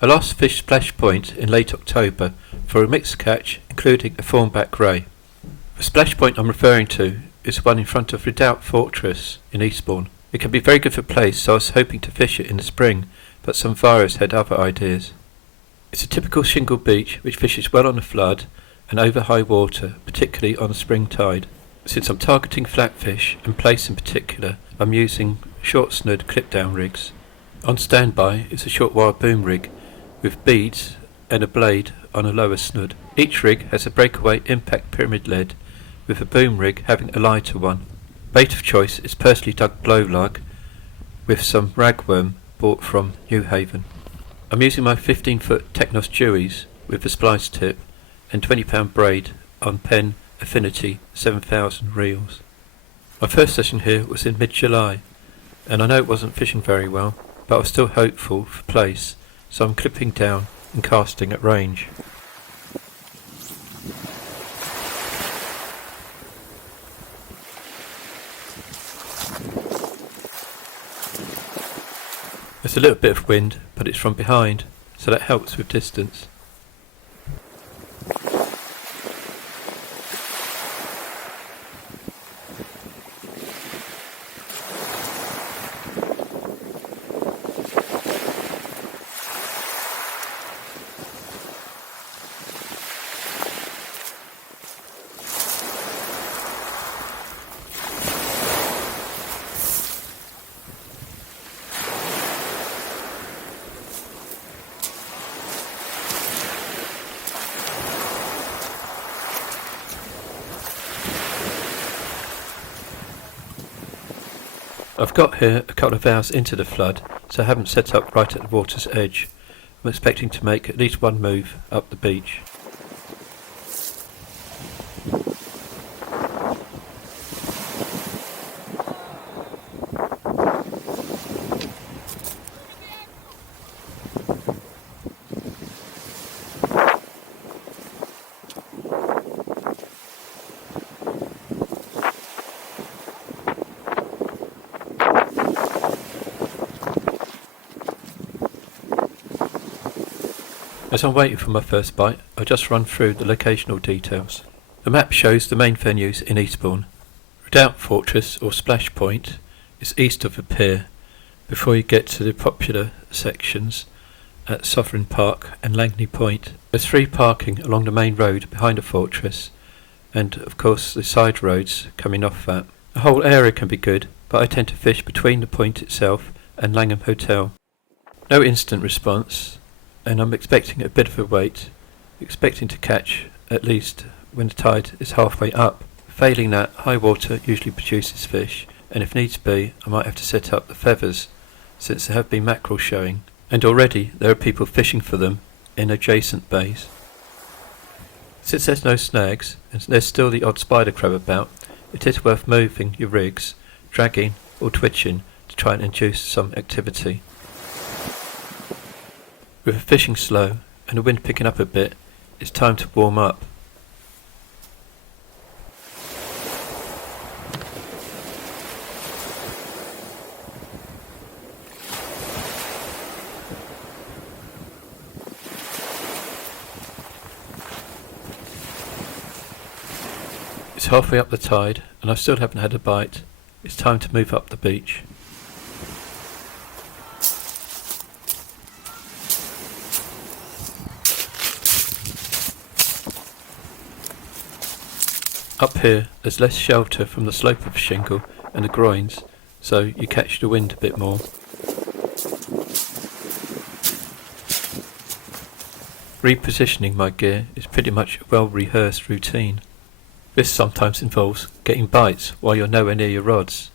I last fished Splash Point in late October for a mixed catch including a thornback ray. The splash point I'm referring to is one in front of Redoubt Fortress in Eastbourne. It can be very good for place, so I was hoping to fish it in the spring, but some farriers had other ideas. It's a typical shingle beach which fishes well on the flood and over high water, particularly on a spring tide. Since I'm targeting flatfish and place in particular, I'm using short snood clip down rigs. On standby is a short wire boom rig with beads and a blade on a lower snood. Each rig has a breakaway impact pyramid lead, with a boom rig having a lighter one. Bait of choice is pursley dug blow lug with some ragworm bought from New Haven. I'm using my 15-foot Technos Deweys with a splice tip and 20-pound braid on Penn Affinity 7000 reels. My first session here was in mid-July, and I know it wasn't fishing very well, but I was still hopeful for place, so I'm clipping down and casting at range. There's a little bit of wind, but it's from behind, so that helps with distance. I've got here a couple of hours into the flood, so I haven't set up right at the water's edge. I'm expecting to make at least one move up the beach. As I'm waiting for my first bite, I'll just run through the locational details. The map shows the main venues in Eastbourne. Redoubt Fortress or Splash Point is east of the pier, before you get to the popular sections at Sovereign Park and Langley Point. There's free parking along the main road behind the fortress, and of course the side roads coming off that. The whole area can be good, but I tend to fish between the point itself and Langham Hotel. No instant response, and I'm expecting a bit of a wait, expecting to catch at least when the tide is halfway up. Failing that, high water usually produces fish, and if needs be I might have to set up the feathers, since there have been mackerel showing, and already there are people fishing for them in adjacent bays. Since there's no snags, and there's still the odd spider crab about, it is worth moving your rigs, dragging or twitching to try and induce some activity. With the fishing slow and the wind picking up a bit, it's time to warm up. It's halfway up the tide and I still haven't had a bite. It's time to move up the beach. Up here there's less shelter from the slope of the shingle and the groins, so you catch the wind a bit more. Repositioning my gear is pretty much a well-rehearsed routine. This sometimes involves getting bites while you're nowhere near your rods,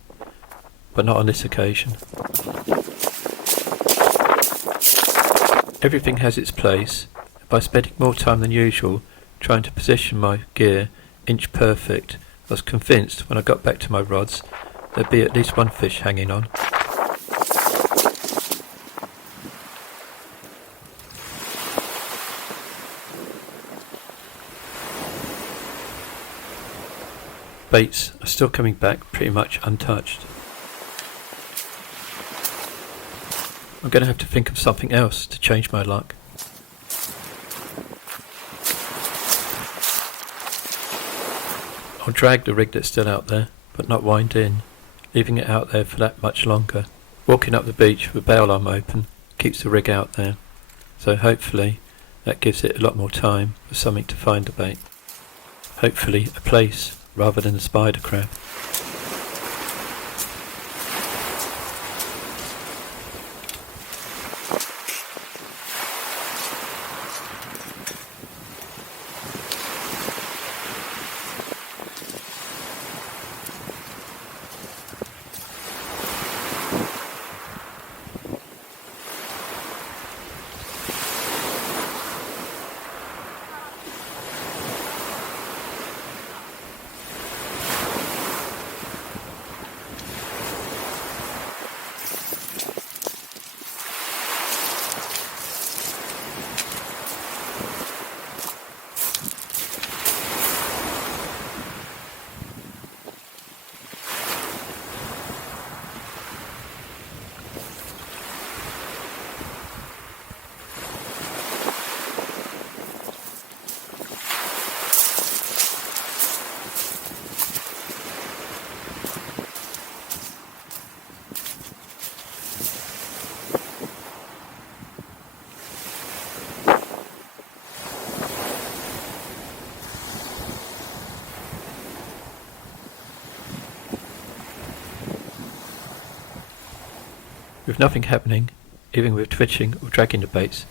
but not on this occasion. Everything has its place. By spending more time than usual trying to position my gear inch perfect, I was convinced when I got back to my rods there'd be at least one fish hanging on. Baits are still coming back pretty much untouched. I'm going to have to think of something else to change my luck. I'll drag the rig that's still out there, but not wind in, leaving it out there for that much longer. Walking up the beach with bail arm open keeps the rig out there, so hopefully that gives it a lot more time for something to find the bait. Hopefully a place rather than a spider crab. With nothing happening, even with twitching or dragging the baits,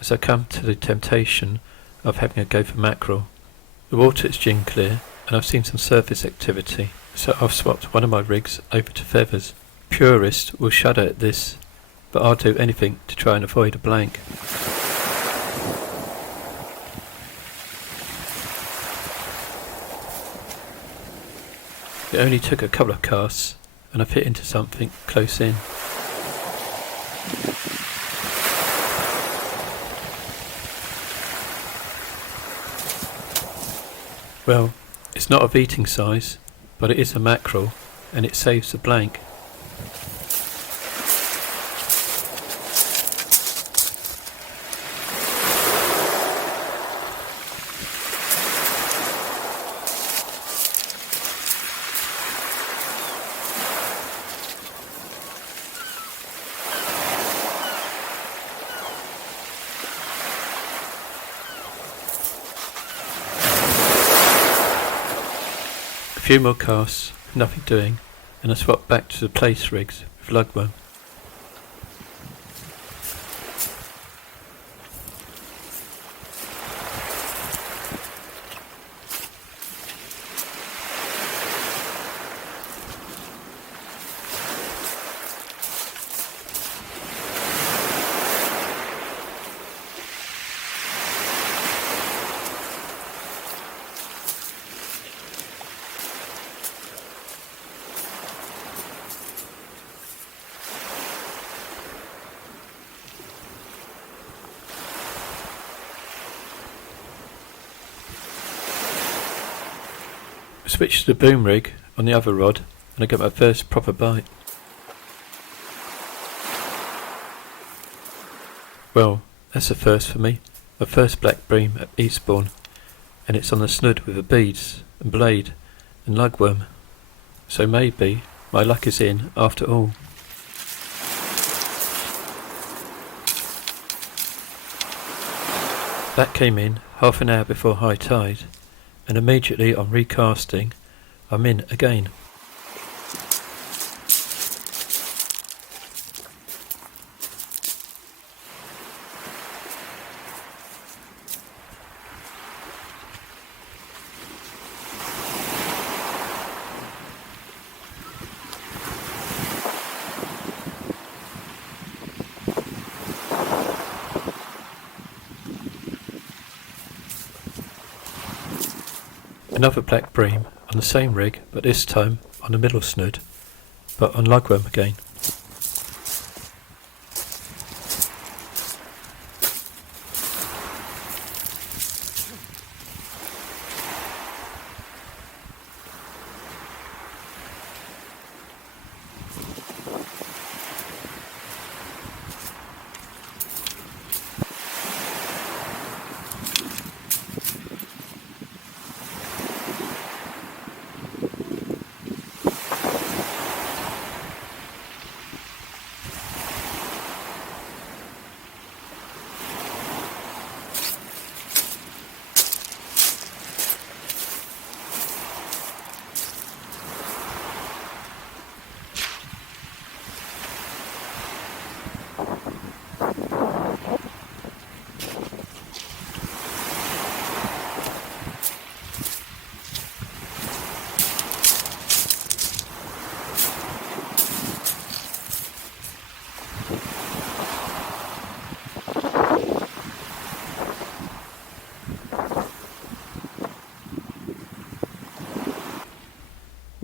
as I come to the temptation of having a go for mackerel. The water is gin clear, and I've seen some surface activity, so I've swapped one of my rigs over to feathers. Purists will shudder at this, but I'll do anything to try and avoid a blank. It only took a couple of casts, and I've hit into something close in. Well, it's not of eating size, but it is a mackerel, and it saves the blank. A few more casts, nothing doing, and I swap back to the place rigs with lugworm. I switched to the boom rig on the other rod and I got my first proper bite. Well, that's a first for me. My first black bream at Eastbourne, and it's on the snood with the beads and blade and lugworm. So maybe my luck is in after all. That came in half an hour before high tide, and immediately on recasting, I'm in again. Another black bream on the same rig, but this time on the middle snood, but on lugworm again.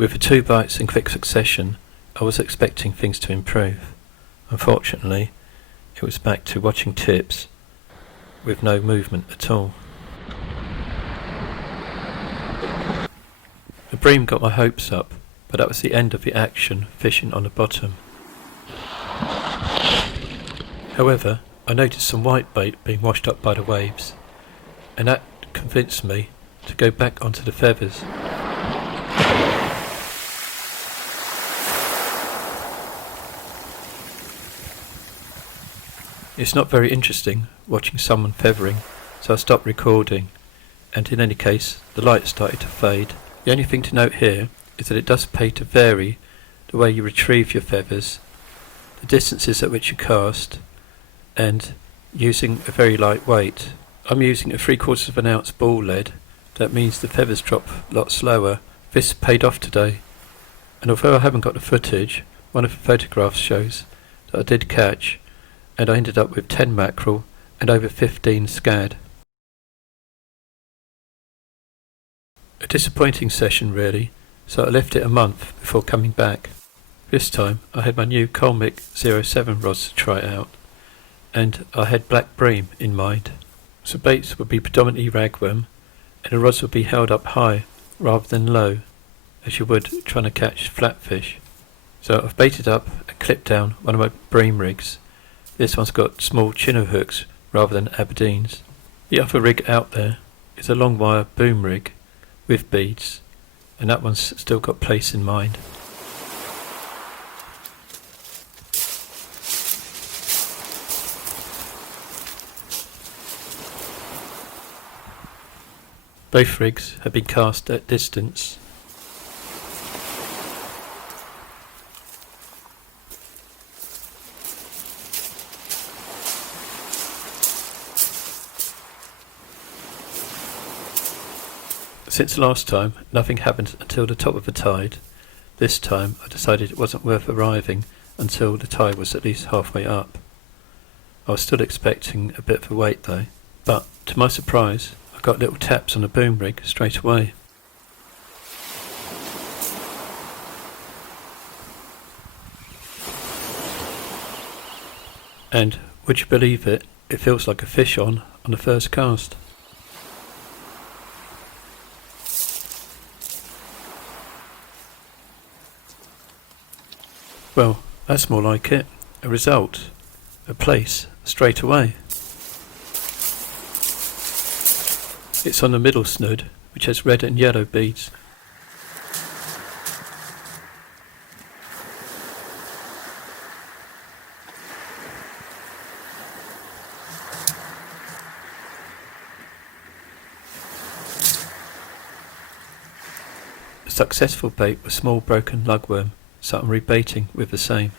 With the 2 bites in quick succession, I was expecting things to improve. Unfortunately, it was back to watching tips with no movement at all. The bream got my hopes up, but that was the end of the action fishing on the bottom. However, I noticed some whitebait being washed up by the waves, and that convinced me to go back onto the feathers. It's not very interesting watching someone feathering, so I stopped recording, and in any case the light started to fade. The only thing to note here is that it does pay to vary the way you retrieve your feathers, the distances at which you cast, and using a very light weight. I'm using a 3/4 of an ounce ball lead. That means the feathers drop a lot slower. This paid off today, and although I haven't got the footage, one of the photographs shows that I did catch, and I ended up with 10 mackerel and over 15 scad. A disappointing session really, so I left it a month before coming back. This time I had my new Colmic 07 rods to try out, and I had black bream in mind. So baits would be predominantly ragworm, and the rods would be held up high rather than low, as you would trying to catch flatfish. So I've baited up and clipped down one of my bream rigs. This one's got small chino hooks rather than Aberdeens. The other rig out there is a long wire boom rig with beads, and that one's still got place in mind. Both rigs have been cast at distance. Since last time, nothing happened until the top of the tide. This time I decided it wasn't worth arriving until the tide was at least halfway up. I was still expecting a bit of a wait though, but to my surprise I got little taps on the boom rig straight away. And would you believe it, it feels like a fish on the first cast. Well, that's more like it. A result. A place straight away. It's on the middle snood, which has red and yellow beads. A successful bait was small broken lugworm, so I'm rebaiting with the same.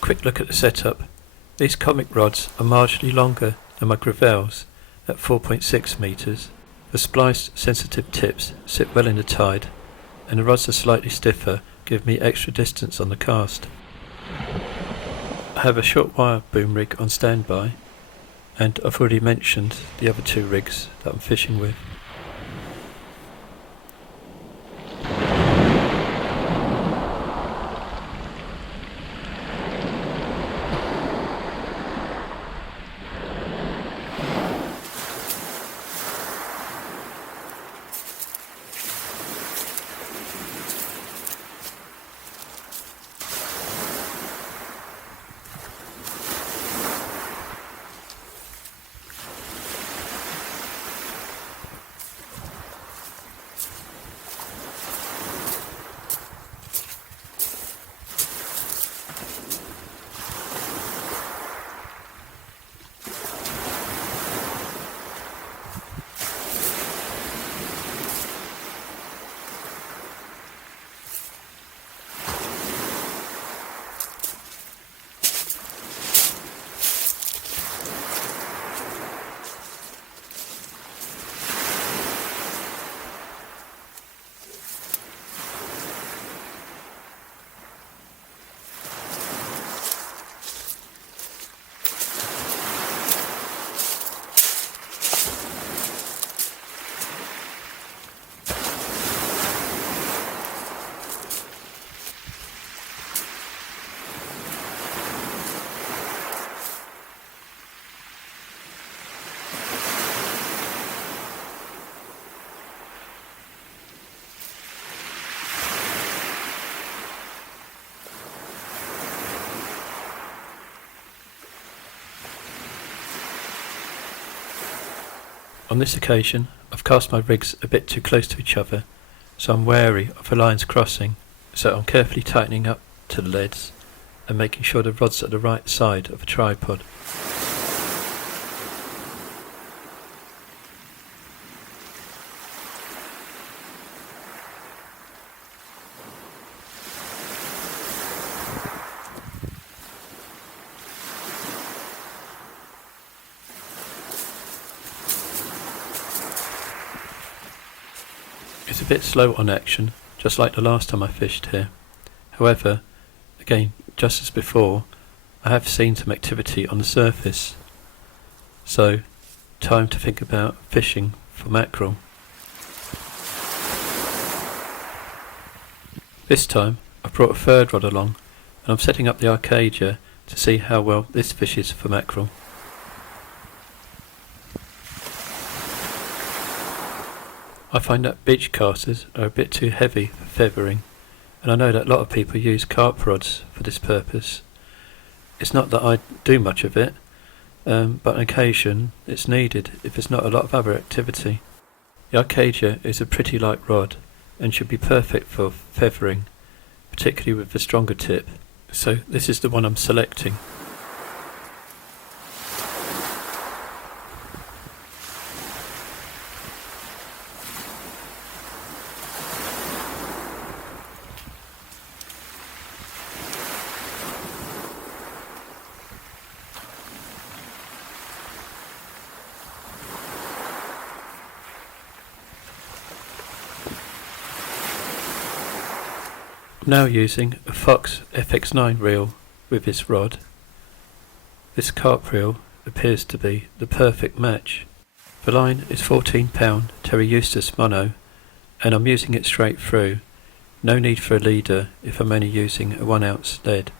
Quick look at the setup. These comic rods are marginally longer than my gravels at 4.6 metres. The spliced sensitive tips sit well in the tide, and the rods are slightly stiffer, give me extra distance on the cast. I have a short wire boom rig on standby, And I've already mentioned the other two rigs that I'm fishing with. On this occasion, I've cast my rigs a bit too close to each other, so I'm wary of the lines crossing, so I'm carefully tightening up to the leads and making sure the rod's at the right side of the tripod. It's a bit slow on action, just like the last time I fished here. However, again, just as before, I have seen some activity on the surface. So, time to think about fishing for mackerel. This time, I've brought a third rod along, and I'm setting up the Arcadia to see how well this fishes for mackerel. I find that beach casters are a bit too heavy for feathering, and I know that a lot of people use carp rods for this purpose. It's not that I do much of it, but on occasion it's needed if there's not a lot of other activity. The Arcadia is a pretty light rod and should be perfect for feathering, particularly with the stronger tip, so this is the one I'm selecting. I'm now using a Fox FX9 reel with this rod. This carp reel appears to be the perfect match. The line is 14-pound Terry Eustace mono, and I'm using it straight through. No need for a leader if I'm only using a 1 ounce lead.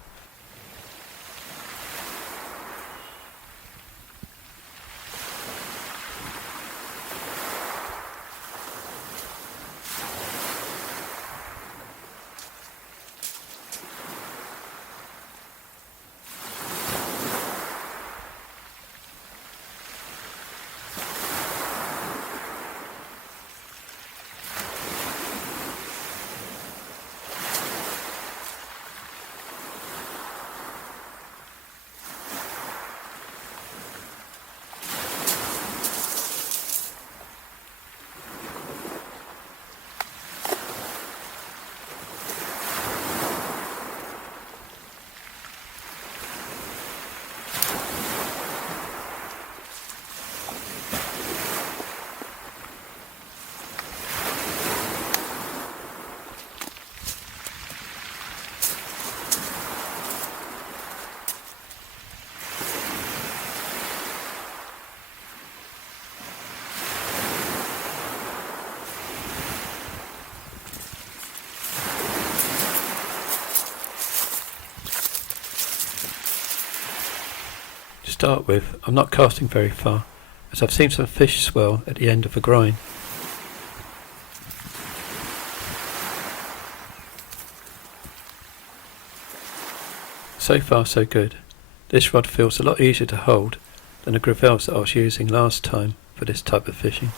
start with, I'm not casting very far, as I've seen some fish swell at the end of a groin. So far so good. This rod feels a lot easier to hold than the gravels that I was using last time for this type of fishing.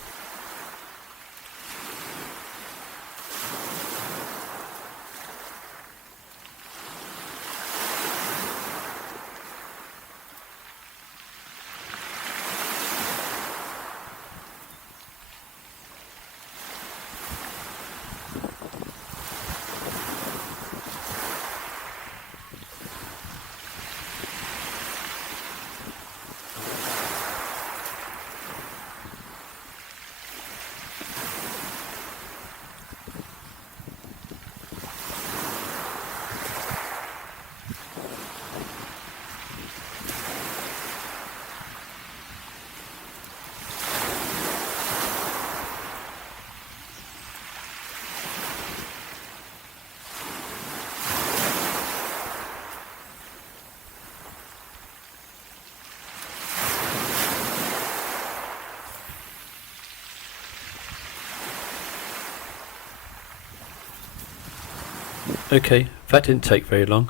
Okay, that didn't take very long.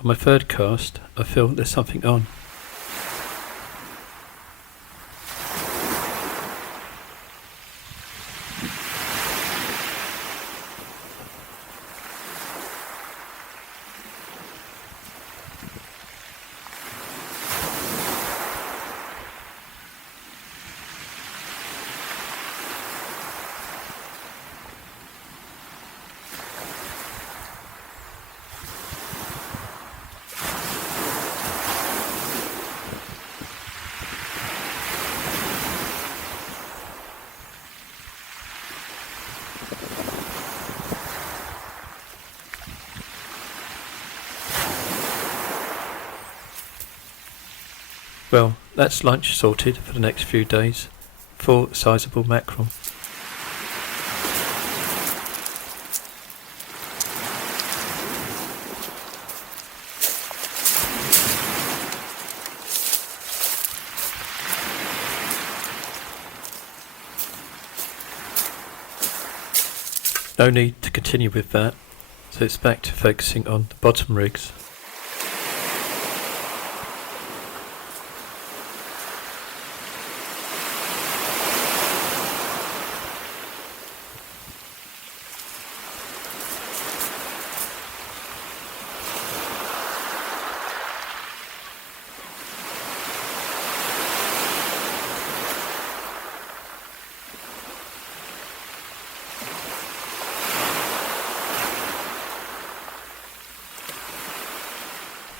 On my third cast, I feel there's something on. Well, that's lunch sorted for the next few days. 4 sizable mackerel. No need to continue with that, so it's back to focusing on the bottom rigs.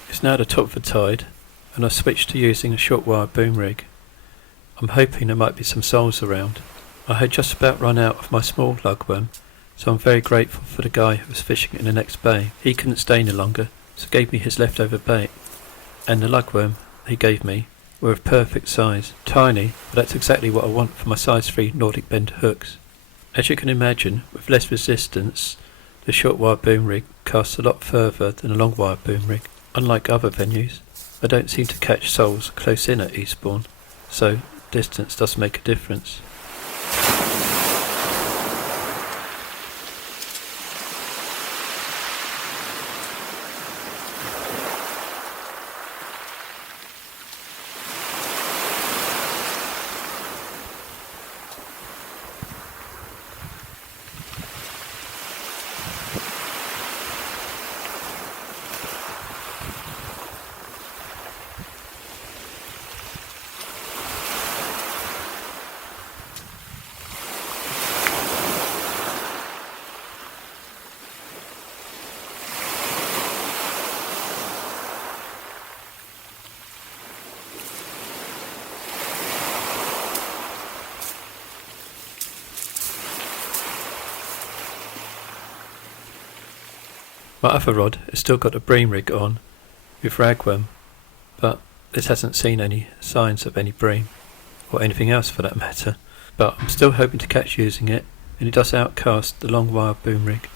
It's now the top of the tide, and I've switched to using a short wire boom rig. I'm hoping there might be some soles around. I had just about run out of my small lugworm, so I'm very grateful for the guy who was fishing in the next bay. He couldn't stay any longer, so gave me his leftover bait, and the lugworm he gave me were of perfect size. Tiny, but that's exactly what I want for my size 3 Nordic bend hooks. As you can imagine, with less resistance, the short wire boom rig casts a lot further than a long wire boom rig. Unlike other venues, I don't seem to catch soles close in at Eastbourne, so distance does make a difference. My other rod has still got a bream rig on with ragworm, but this hasn't seen any signs of any bream, or anything else for that matter, but I'm still hoping to catch using it, and it does outcast the long wire boom rig.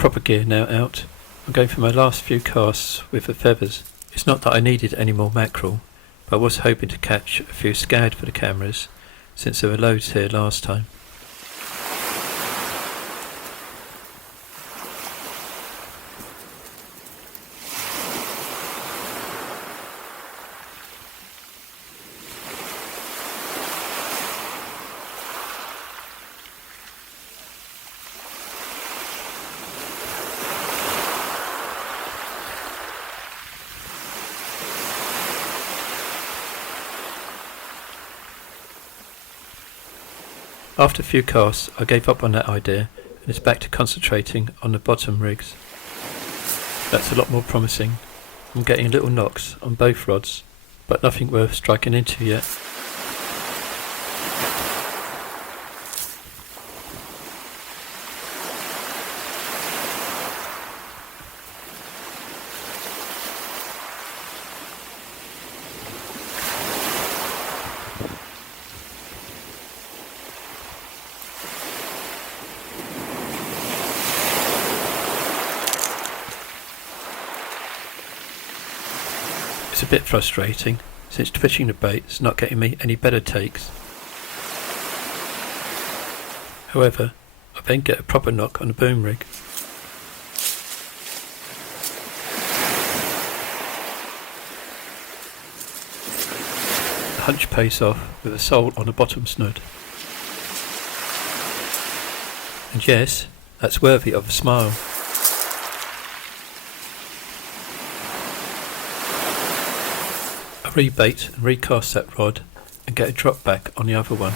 proper gear now out, I'm going for my last few casts with the feathers. It's not that I needed any more mackerel, but I was hoping to catch a few scad for the cameras, since there were loads here last time. After a few casts, I gave up on that idea and it's back to concentrating on the bottom rigs. That's a lot more promising. I'm getting little knocks on both rods, but nothing worth striking into yet. It's a bit frustrating, since twitching the bait's not getting me any better takes. However, I then get a proper knock on the boom rig. The hunch pays off with a sole on the bottom snood. And yes, that's worthy of a smile. I rebait and recast that rod and get a drop back on the other one.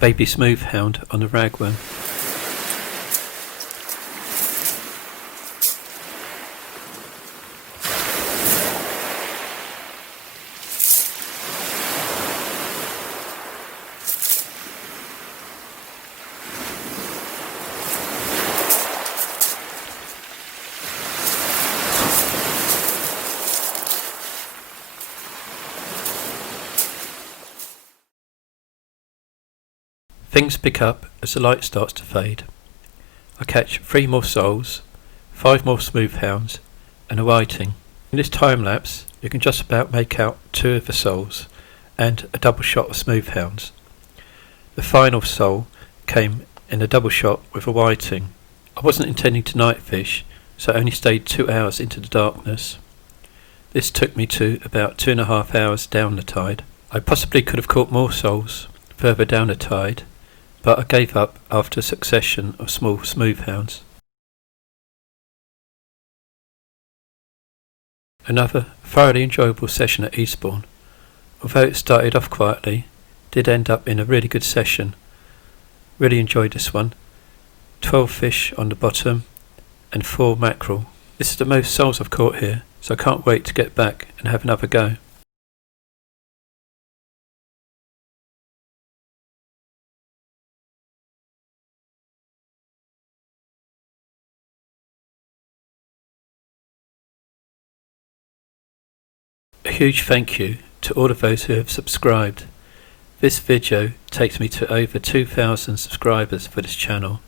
Baby smooth hound on the ragworm. Things pick up as the light starts to fade. I catch 3 more soles, 5 more smooth hounds, and a whiting. In this time lapse, you can just about make out 2 of the soles and a double shot of smooth hounds. The final sole came in a double shot with a whiting. I wasn't intending to night fish, so I only stayed 2 hours into the darkness. This took me to about 2.5 hours down the tide. I possibly could have caught more soles further down the tide, but I gave up after a succession of small smooth hounds. Another thoroughly enjoyable session at Eastbourne. Although it started off quietly, did end up in a really good session. Really enjoyed this one. 12 fish on the bottom and 4 mackerel. This is the most soles I've caught here, so I can't wait to get back and have another go. A huge thank you to all of those who have subscribed. This video takes me to over 2,000 subscribers for this channel.